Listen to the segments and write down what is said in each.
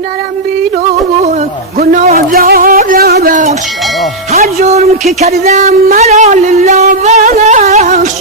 نرم بیرون گناه دار بخش، هر جرم که کردم مرا لله بخش.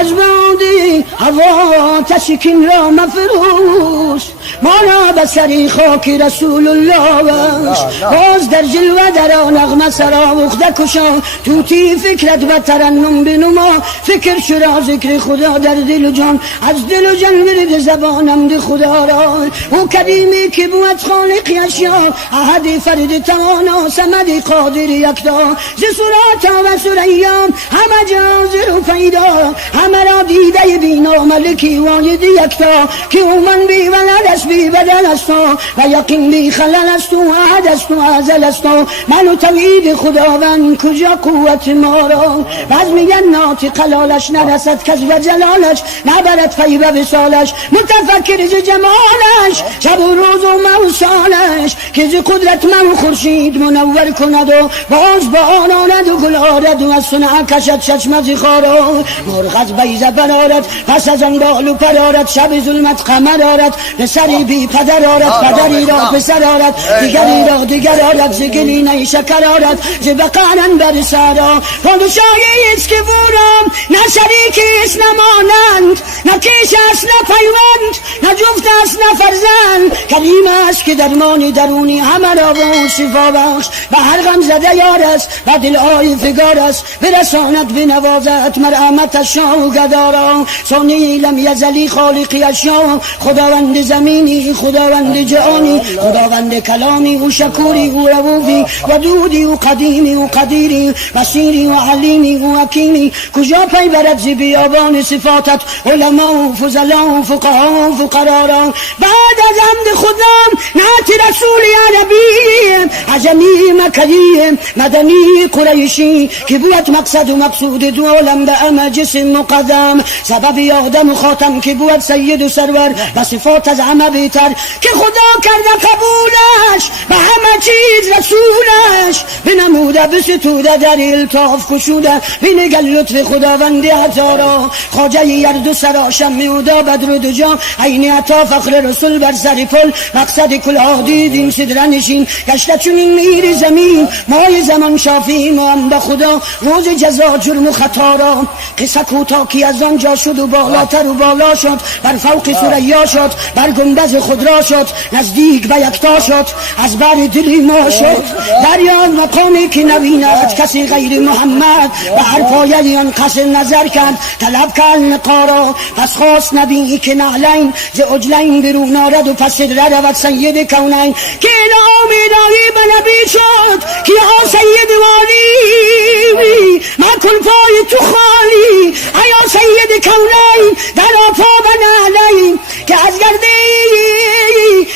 از بادی هوا تسکین را مفروش، ما را به سری خاک رسول الله بخش. باز در جلوه در آن نغمه سرا وخده کشا، توتی فکرت و ترنم بنما. فکر شرا ذکر خدا در دل و جان، از دل و جان ورد زبانم ده خدا را. او کریمی که بود خالق اشیا، احد فرد توانا سمد قادر یکتا. ز سراتا و سریام همه جازر و پیدا، همه را دیده بینا ملکی واحد یکتا. که او من بی ولد است بی بدل است و یقین بی خلل است و احد است و ازل است. من و توحید خداوند کجا قوت ما را؟ باز میگن ناطق حلالش نرسد کس و جلالش، نبرد پی به وصالش متفکر ز جمالش. شب و روز و موسالش که ز قدرت من خورشید منور کند و باز با آن آند و گل آرد و از صنع کشد چشم از خارا. مرغ از بیضه برآرد پس از آن بال و پر آرد، شب ظلمت قمر آرد به سری بی پدر آرد. پدری را پسر آرد دیگری را دیگر آرد، ز گلی نی شکر آرد ز بقرن بر سرا. پادشاهی است که ورم نه شریکی است نه مانند، نه کیش است نه پیوند، نه جفت است نه فرزند. کریم است که درمان درونی همه را و شفا بخش. به هر غم زده یار است و دل آی فگار است، برساند بنوازد مرحمتش و گدارا. ثانی لم یزلی خالقی اشیا، خداوند زمینی خداوند جهانی، خداوند کلامی و شکوری و رؤوفی و دودی و قدیمی و قدیری، بصیری و علیمی و حکیمی. کجا پی برد ز بیابان صفاتت علما و فضلا و فقها و فقرا. بعد از حمد خودم نعت رسول عربی، عجمی مکری مدنی قریشی، که بود مقصد و مقصود دو عالم به همه جسم مقدم. سبب آدم و خاتم که بود سید و سرور و صفات از همه بهتر، که خدا کرده قبولش به همه چیز رسولش. بنموده بستوده در الطاف کشوده، بینگر لطف خداوند هزارا. خواجه یرد و سرا شمع و دا بدر و دجا، عین عطا فخر رسول بر سر پل. مقصد کل دیدیم صدره نشین، گشته چونین میر زمین. مای زمان شافی ما هم به خدا، روز جزا جرم و خطا را. قصه کوتاکی از آنجا شد و بالاتر و بالا شد، بر فوق ثریا شد، بر گنبد خود را شد، نزدیک به یکتا شد، از بر دلی ما شد. دریا مقامی که نبیند کسی غیر محمد، به هر پایه آن قصد نظر کرد طلب کرد نقارا. پس خواست نبی که نعلین ز عجلین برون آرد و پس صدره رود سید کونین. که نام الهی به نبی شد که یا سید والی، مکن پای تو خالی ایا سید کونین. در آفا و نعلین که از گرده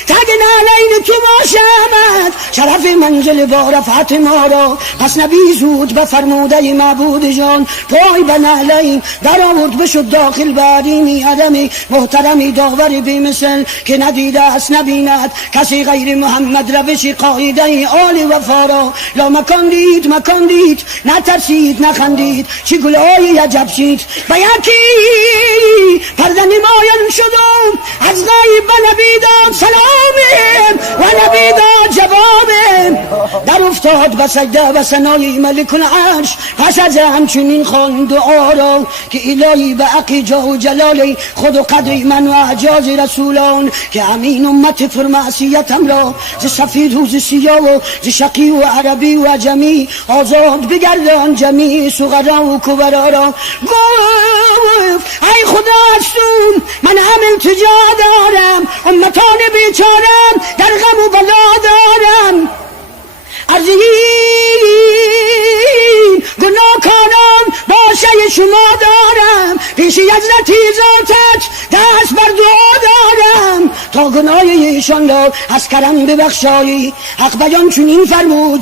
تگ نعلین تو باشمد، شرف منزل با رفعت ما را. پس نبی زود به فرموده معبود جان، پای به نعلین در آورد بشد داخل بعدیمی عدمی محترمی داور بی مثل، که ندیده است نبیند کسی غیر محمد روش قاعده آل وفارا. لا مکان دید مکان دید نترسید نخندید، چه گلهای عجب شید به یکی پرده نمایان شدم. از غیب به نبی داد سلامم و نبی داد جوابم. در افتاد به سجده و ثنای ملک العرش، پس از همچنین خواند دعا را که الهی به حق جاه و جلالی خود و قدر من و اعجاز رسولان، که امین امت فرمعصیتم را ز سفید و ز سیاه و ز شقی و عربی و عجمی آزاد بگردان جمیع صغرا و کبرا را. گفت ای خدا هستون من هم التجا دارم، امتان بیچارم در غم و بلا دارم. از این گناهکاران باشه شما دارم، پیش یزدتی ذاتت دست بر دعا دارم. تا گناه ایشان را از کرم ببخشایی، حق بیان چنین فرمود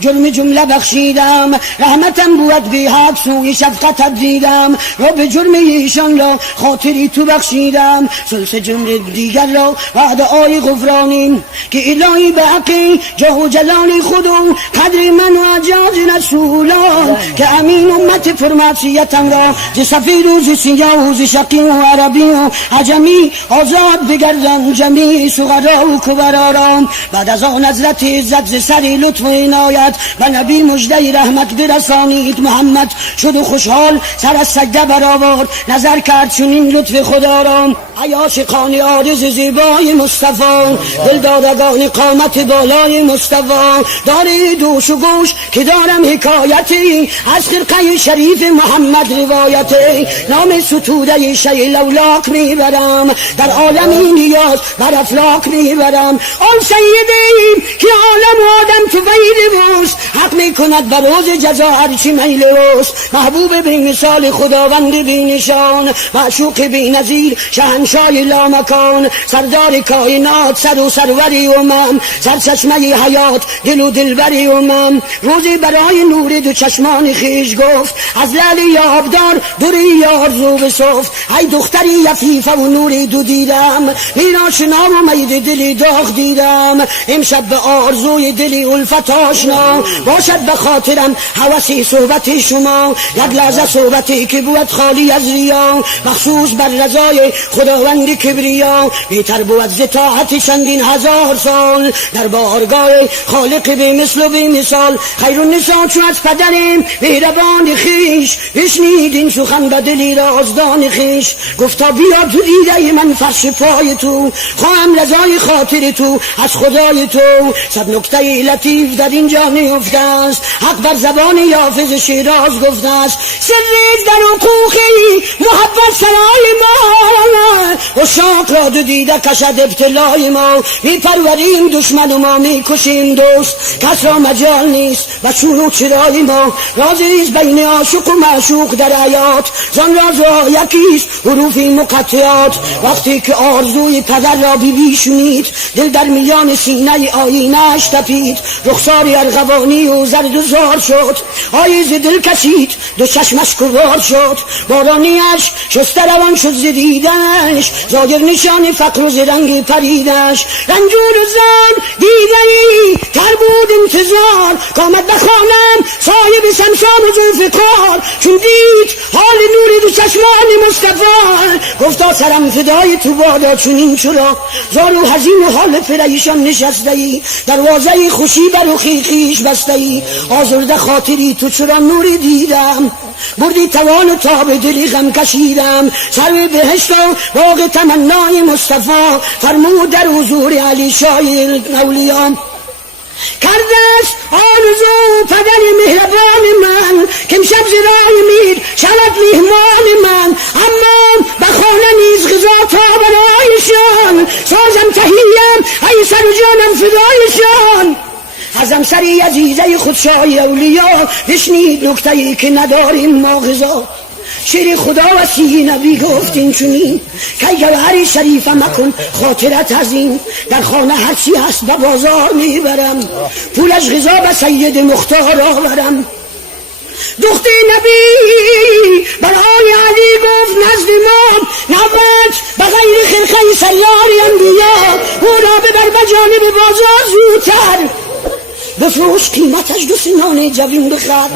جرم جمله بخشیدم. رحمتم بود بی حد سوی شفقتت دیدم، رو به جرم ایشان را خاطری تو بخشیدم. سلس جمله دیگر را وعد آی غفرانی، که الهی به حقی جاه و جلال خودم قدر من و اعجاز رسولان، که امین امت فرمعصیتم را ز سفید و ز سیاه و ز شقی و عربی و عجمی آزاد بگردم. بودن جمیع سغرا و کبرارام. بعد از آن حضرت عزت ز سری لطف و عنایت و نبی مژده رحمت برسانید. محمد شد و خوشحال سر از سجده برآورد، نظر کرد چنین لطف خدا را. ای عاشقان عارض زیبای مصطفی، دلدادگان قامت بالای مصطفی، دارید دوش و گوش که دارم حکایتی از خرقه شریف محمد روایتی. نام ستوده شیء لولاک میبرم، در عالمی نیاز بر افلاک میبرم. آن سیدی که عالم و آدم تو وید روست، حق میکند بر روز جزا هرچی میل روست. محبوب بی مثال خداوند بی نشان، معشوق بی نظیر شهنشاه لامکان، سردار کائنات سر و سروری امم، سرچشمه حیات دل و دلبری امم. روزی برای نور دو چشمان خیش گفت، از لعل یابدار دوری یارزو بسفت. ای دختری یفیفه و نوری دو دیدم، ناشنا و مید دلی داغ دیدم. امشب به آرزوی دلی الفت آشنا، باشد به خاطرم هوسی صحبت شما. یک لحظه صحبتی که بود خالی از ریا، مخصوص بر رضای خداوند کبریا. بهتر بود ز طاعت چندین هزار سال، در بارگاه خالق بی مثل و بی مثال. خیر النساء چو از پدریم مهربان خیش، بشنید این سخن به دلی رازدان خیش. گفتا بیا تو دیده من فرش پای تو، خواهم رضای خاطر تو از خدای تو. صد نکته لطیف در اینجا نیفته است، حق بر زبان یافز شیراز گفته است. سری در حقوقی محبت سرای ما، عشاق را دو دیده کشد ابتلای ما. می پروریم دشمن و ما می کشیم دوست، کس را مجال نیست و چون و چرای ما. رازیست بین عاشق و معشوق در حیات، زان رازها یکیست حروفی مقطعات. وقتی که آرزوی پدر را بیبی شنید، دل در میان سینه آینه‌اش تپید. رخساری ارغوانی و زرد و زار شد، آیز دل کشید دو چشمش کوار شد. بارانیش شسته روان شد ز دیدنش، ظاهر نشان فقر و ز رنگ پریدش. رنجور زان دیدنی تر بود انتظار، کامد بخوانم صاحب شمشان و ذوالفقار. چون دید حال نوری دو چشمان مصطفی، گفتا سرم فدای تو بادا چنین چرا. زار و حزین و حال پریشان نشسته ای، دروازه خوشی بر رخی خویش بسته ای. آزرده خاطری تو چرا نوری دیدم، بردی توان و تاب دلی غم کشیدم. سروی بهشت و باغ تمنای مصطفی، فرمود در حضور علی شاه اولیا. کردست آرزو پدر مهربان من، که امشب زرای میر شود میهمان من. اما به خانه نیز غذا تا برایشان، سازم تهیم ای سر و جانم فدایشان. از همسری عزیزه خودشای اولیا، بشنید نکته‌ای که نداریم ما غذا. شیر خدا وسیع نبی گفت این چنین، که جوهر شریف مکن خاطرت از این. در خانه هرچی هست به بازار میبرم، پولش غذا به سید مختار آورم. دختر نبی برای علی گفت نزد ما، نبود به غیر خرقه سیار انبیا. او را ببر به جانب بازار زودتر، بفروش قیمتش 2 سنان جوین بخر.